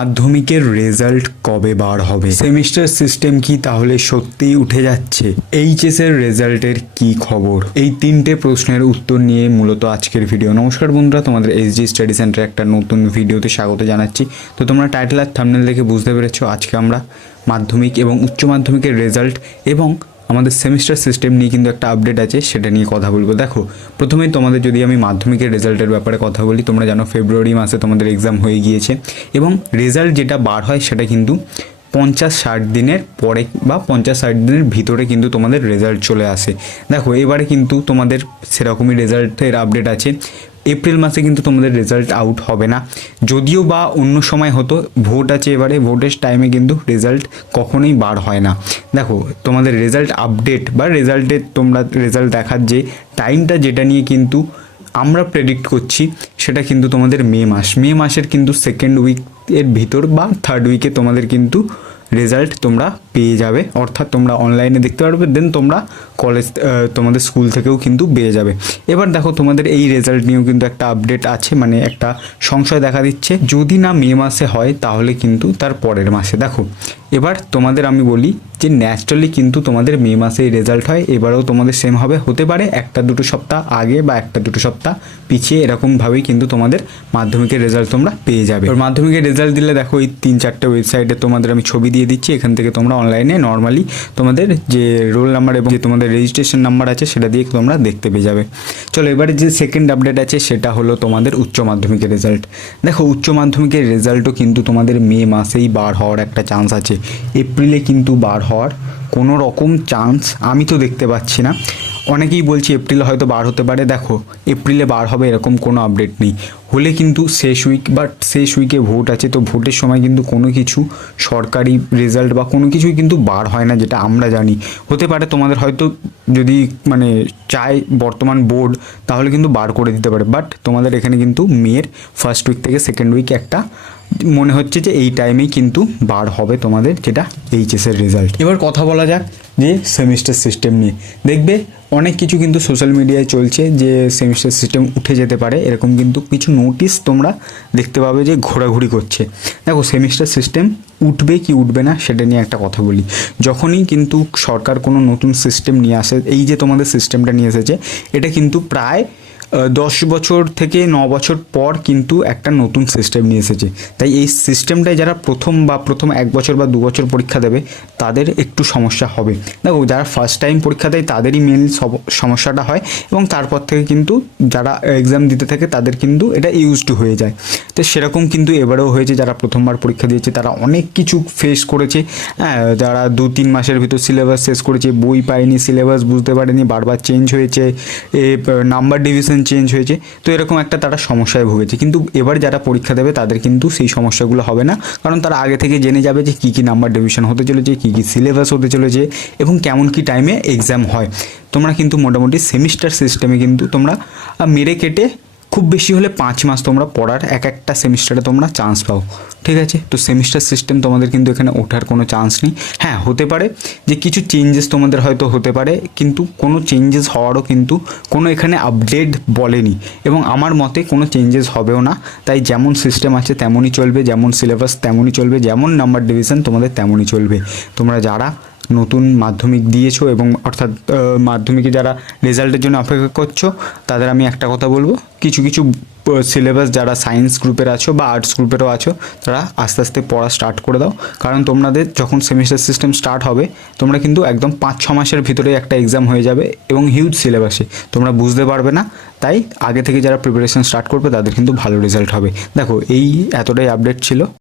মাধ্যমিকের রেজাল্ট কবে বার হবে? সেমিস্টার সিস্টেম কি তাহলে সত্যিই উঠে যাচ্ছে? এইচএস এর রেজাল্টের কি খবর? এই তিনটে প্রশ্নের উত্তর নিয়ে মূলত আজকের ভিডিও। নমস্কার বন্ধুরা, তোমাদের এসজি স্টাডি সেন্টার একটা নতুন ভিডিওতে স্বাগত জানাচ্ছি। তো তোমরা টাইটেল আর থাম্বনেল দেখে বুঝতে পেরেছো আজকে আমরা মাধ্যমিক এবং উচ্চ মাধ্যমিকের রেজাল্ট এবং আমাদের সেমিস্টার সিস্টেম নিয়ে কিন্তু একটা আপডেট আছে, সেটা নিয়ে কথা বলবো। দেখো, প্রথমেই তোমাদের যদি আমি মাধ্যমিকের রেজাল্টের ব্যাপারে কথা বলি, তোমরা জানো ফেব্রুয়ারি মাসে তোমাদের এক্সাম হয়ে গিয়েছে এবং রেজাল্ট যেটা বার হয় সেটা কিন্তু 50-60 দিনের পরে বা 50-60 দিনের ভিতরে কিন্তু তোমাদের রেজাল্ট চলে আসে। দেখো, এবারে কিন্তু তোমাদের সেরকমই রেজাল্টের আপডেট আছে। এপ্রিল মাসে কিন্তু তোমাদের রেজাল্ট আউট হবে না, যদিও বা অন্য সময় হতো। ভোট আছে এবারে, ভোটের টাইমে কিন্তু রেজাল্ট কখনোই বার হয় না। দেখো, তোমাদের রেজাল্ট আপডেট বা রেজাল্টের তোমরা রেজাল্ট দেখার যে টাইমটা, যেটা নিয়ে কিন্তু আমরা প্রেডিক্ট করছি, সেটা কিন্তু তোমাদের মে মাসের কিন্তু সেকেন্ড উইকের ভিতর বা থার্ড উইকে তোমাদের কিন্তু রেজাল্ট তোমরা পেয়ে যাবে। অর্থাৎ তোমরা অনলাইনে দেখতে পারবে, দেন তোমরা কলেজ তোমাদের স্কুল থেকেও কিন্তু পেয়ে যাবে। এবার দেখো, তোমাদের এই রেজাল্ট নিয়েও কিন্তু একটা আপডেট আছে, মানে একটা সংশয় দেখা দিচ্ছে। যদি না মে মাসে হয় তাহলে কিন্তু তার পরের মাসে। দেখো, এবার তোমাদের আমি বলি যে ন্যাচারালি কিন্তু তোমাদের মে মাসেই রেজাল্ট হয়। এবারেও তোমাদের সেম হবে, হতে পারে 1-2 সপ্তাহ আগে বা 1-2 সপ্তাহ পিছিয়ে, এরকমভাবেই কিন্তু তোমাদের মাধ্যমিকের রেজাল্ট তোমরা পেয়ে যাবে। এবার মাধ্যমিকের রেজাল্ট দিলে দেখো, এই 3-4টে ওয়েবসাইটে তোমাদের আমি ছবি দিয়ে দিচ্ছি। এখান থেকে তোমরা অনলাইনে নর্মালি তোমাদের যে রোল নাম্বার এবং যে তোমাদের রেজিস্ট্রেশন নাম্বার আছে সেটা দিয়ে তোমরা দেখতে পেয়ে যাবে। চলো, এবারে যে সেকেন্ড আপডেট আছে সেটা হলো তোমাদের উচ্চ মাধ্যমিকের রেজাল্ট। দেখো, উচ্চ মাধ্যমিকের রেজাল্টও কিন্তু তোমাদের মে মাসেই বার হওয়ার একটা চান্স আছে। এপ্রিলে কিন্তু বার হওয়ার কোনো রকম চান্স আমি তো দেখতে পাচ্ছি না। অনেকেই বলছে এপ্রিলে হয়তো বার হতে পারে। দেখো, এপ্রিলে বার হবে এরকম কোনো আপডেট নেই। হলে কিন্তু শেষ উইকে ভোট আছে, তো ভোটের সময় কিন্তু কোনো কিছু সরকারি রেজাল্ট বা কোনো কিছুই কিন্তু বার হয় না, যেটা আমরা জানি। হতে পারে তোমাদের হয়তো যদি মানে চায় বর্তমান বোর্ড, তাহলে কিন্তু বার করে দিতে পারে। বাট তোমাদের এখানে কিন্তু মের ফার্স্ট উইক থেকে সেকেন্ড উইকে একটা মনে হচ্ছে যে এই টাইমেই কিন্তু বার হবে তোমাদের যেটা এইচএসের রেজাল্ট। এবার কথা বলা যাক যে সেমিস্টার সিস্টেম নিয়ে। দেখবে অনেক কিছু কিন্তু সোশ্যাল মিডিয়ায় চলছে যে সেমিস্টার সিস্টেম উঠে যেতে পারে, এরকম কিন্তু কিছু নোটিশ তোমরা দেখতে পাবে যে ঘোরাঘুরি করছে। দেখো, সেমিস্টার সিস্টেম উঠবে কি উঠবে না সেটা নিয়ে একটা কথা বলি। যখনই কিন্তু সরকার কোনো নতুন সিস্টেম নিয়ে আসে, এই যে তোমাদের সিস্টেমটা নিয়ে এসেছে, এটা কিন্তু প্রায় 10 বছর থেকে 9 বছর পর কিন্তু একটা নতুন সিস্টেম নিয়ে এসেছে। তাই এই সিস্টেমটায় যারা প্রথম 1 বছর বা 2 বছর পরীক্ষা দেবে তাদের একটু সমস্যা হবে। দেখো, যারা ফার্স্ট টাইম পরীক্ষা দেয় তাদেরই মেন সমস্যাটা হয়, এবং তারপর থেকে কিন্তু যারা এক্সাম দিতে থাকে তাদের কিন্তু এটা ইউজড হয়ে যায়। তো সেরকম কিন্তু এবারেও হয়েছে। যারা প্রথমবার পরীক্ষা দিয়েছে তারা অনেক কিছু ফেস করেছে। হ্যাঁ, যারা 2-3 মাসের ভিতর সিলেবাস শেষ করেছে, বই পায়নি, সিলেবাস বুঝতে পারেনি, বারবার চেঞ্জ হয়েছে, নাম্বার ডিভিশন চেঞ্জ হয়েছে, তো এরকম একটা তারা সমস্যায় ভুগেছে। কিন্তু এবার যারা পরীক্ষা দেবে তাদের কিন্তু সেই সমস্যাগুলো হবে না, কারণ তারা আগে থেকে জেনে যাবে যে কী কী নাম্বার ডিভিশন হতে চলেছে, কী কী সিলেবাস হতে চলেছে এবং কেমন কী টাইমে এক্সাম হয়। তোমরা কিন্তু মোটামুটি সেমিস্টার সিস্টেমে কিন্তু তোমরা মেরে কেটে খুব বেশি হলে 5 মাস তোমরা পড়ার একটা সেমিস্টারে তোমরা চান্স পাও। ঠিক আছে, তো সেমিস্টার সিস্টেম তোমাদের কিন্তু এখানে ওঠার কোনো চান্স নেই। হ্যাঁ, হতে পারে যে কিছু চেঞ্জেস তোমাদের হয়তো হতে পারে, কিন্তু কোনো চেঞ্জেস হওয়ারও কিন্তু কোনো এখানে আপডেট বলেনি, এবং আমার মতে কোনো চেঞ্জেস হবেও না। তাই যেমন সিস্টেম আছে তেমনই চলবে, যেমন সিলেবাস তেমনই চলবে, যেমন নাম্বার ডিভিশন তোমাদের তেমনই চলবে। তোমরা যারা নতুন মাধ্যমিক দিয়েছো এবং অর্থাৎ মাধ্যমিকে যারা রেজাল্টের জন্য অপেক্ষা করছো, তাদের আমি একটা কথা বলবো, কিছু সিলেবাস যারা সায়েন্স গ্রুপের আছো বা আর্টস গ্রুপেরও আছো, তারা আস্তে আস্তে পড়া স্টার্ট করে দাও। কারণ তোমাদের যখন সেমিস্টার সিস্টেম স্টার্ট হবে, তোমরা কিন্তু একদম 5-6 মাসের ভিতরে একটা এক্সাম হয়ে যাবে এবং হিউজ সিলেবাসে তোমরা বুঝতে পারবে না। তাই আগে থেকে যারা প্রিপারেশন স্টার্ট করবে তাদের কিন্তু ভালো রেজাল্ট হবে। দেখো, এই এতটাই আপডেট ছিল।